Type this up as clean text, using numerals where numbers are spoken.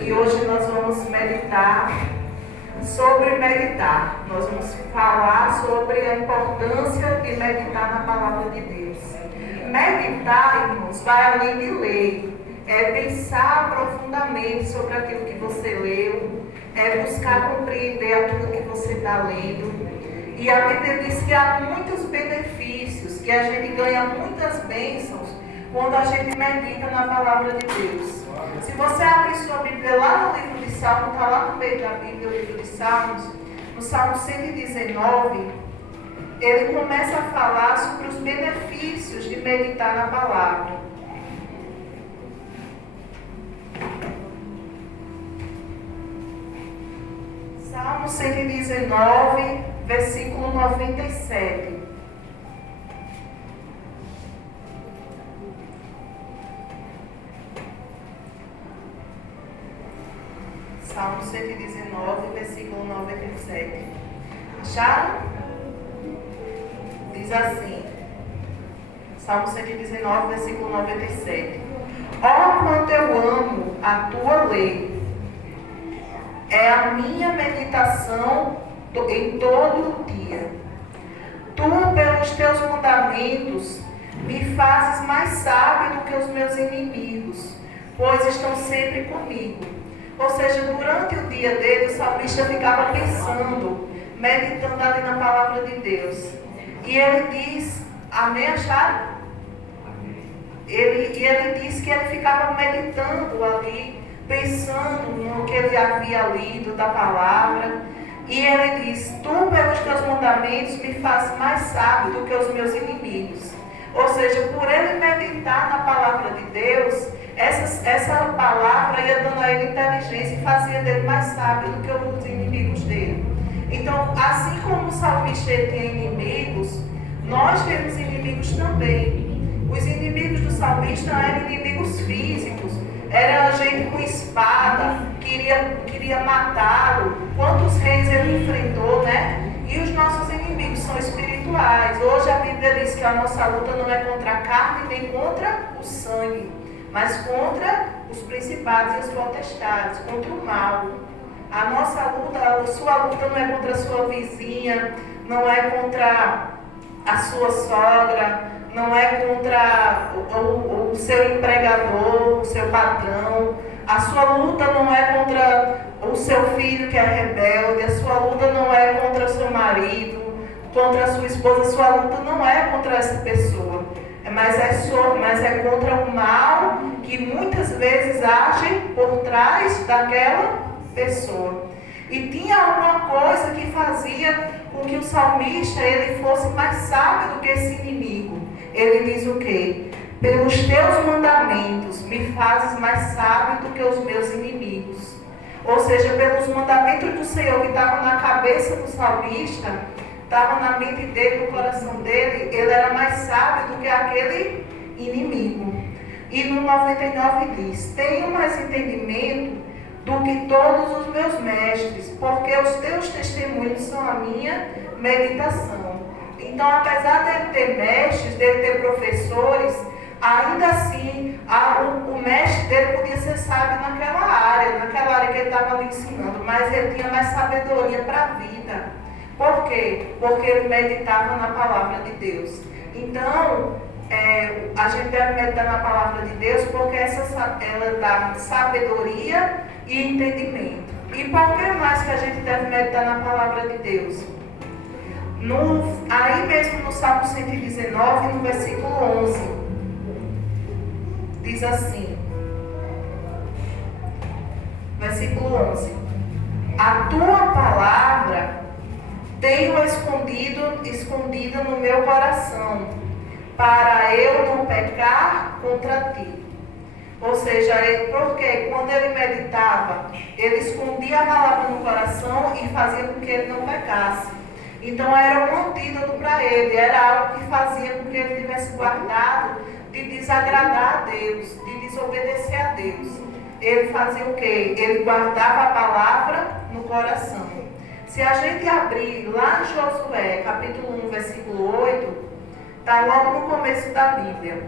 E hoje nós vamos meditar sobre meditar. Nós vamos falar sobre a importância de meditar na palavra de Deus. Meditar, irmãos, vai além de ler. É pensar profundamente sobre aquilo que você leu. É buscar compreender aquilo que você está lendo. E a Bíblia diz que há muitos benefícios, que a gente ganha muitas bênçãos quando a gente medita na palavra de Deus. Se você abrir sua Bíblia lá no livro de Salmos, está lá no meio da Bíblia, o livro de Salmos, no Salmo 119, ele começa a falar sobre os benefícios de meditar na palavra. Salmo 119, versículo 97. Salmo 119, versículo 97. Acharam? Diz assim. Salmo 119, versículo 97. Ó, quanto eu amo a tua lei! É a minha meditação em todo o dia. Tu, pelos teus mandamentos, me fazes mais sábio do que os meus inimigos, pois estão sempre comigo. Ou seja, durante o dia dele, o salmista ficava pensando, meditando ali na palavra de Deus. E ele diz, amém, acharam? Ele diz que ele ficava meditando ali, pensando no que ele havia lido da palavra. E ele diz, tu pelos teus mandamentos me fazes mais sábio do que os meus inimigos. Ou seja, por ele meditar na palavra de Deus, essa palavra ia dando a ele inteligência e fazia dele mais sábio do que os inimigos dele. Então, assim como o salmista tinha inimigos, nós temos inimigos também. Os inimigos do salmista eram inimigos físicos. Era gente com espada, queria matá-lo. Quantos reis ele enfrentou, né? E os nossos inimigos são espirituais. Hoje a Bíblia diz que a nossa luta não é contra a carne nem contra o sangue, mas contra os principados e os potestades, contra o mal. A nossa luta, a sua luta não é contra a sua vizinha, não é contra a sua sogra, não é contra o seu empregador, o seu patrão. A sua luta não é contra o seu filho que é rebelde, a sua luta não é contra o seu marido, contra a sua esposa, a sua luta não é contra essa pessoa, mas é contra o mal que muitas vezes age por trás daquela pessoa. E tinha alguma coisa que fazia com que o salmista ele fosse mais sábio do que esse inimigo. Ele diz o quê? Pelos teus mandamentos me fazes mais sábio do que os meus inimigos. Ou seja, pelos mandamentos do Senhor que estavam na cabeça do salmista, estavam na mente dele, no coração dele, ele era mais sábio do que aquele inimigo. E no 99 diz, tenho mais entendimento do que todos os meus mestres, porque os teus testemunhos são a minha meditação. Então, apesar dele ter mestres, dele ter professores, ainda assim, o mestre dele podia ser sábio naquela área que ele estava ali ensinando, mas ele tinha mais sabedoria para a vida. Por quê? Porque ele meditava na palavra de Deus. Então, a gente deve meditar na palavra de Deus porque ela dá sabedoria e entendimento. E por que mais que a gente deve meditar na palavra de Deus? Aí mesmo no Salmo 119, no versículo 11, diz assim, versículo 11, a tua palavra tenho escondida no meu coração, para eu não pecar contra ti. Ou seja, porque quando ele meditava, ele escondia a palavra no coração e fazia com que ele não pecasse. Então era um antídoto para ele, era algo que fazia com que ele tivesse guardado de desagradar a Deus, de desobedecer a Deus. Ele fazia o quê? Ele guardava a palavra no coração. Se a gente abrir lá em Josué, capítulo 1, versículo 8, está logo no começo da Bíblia.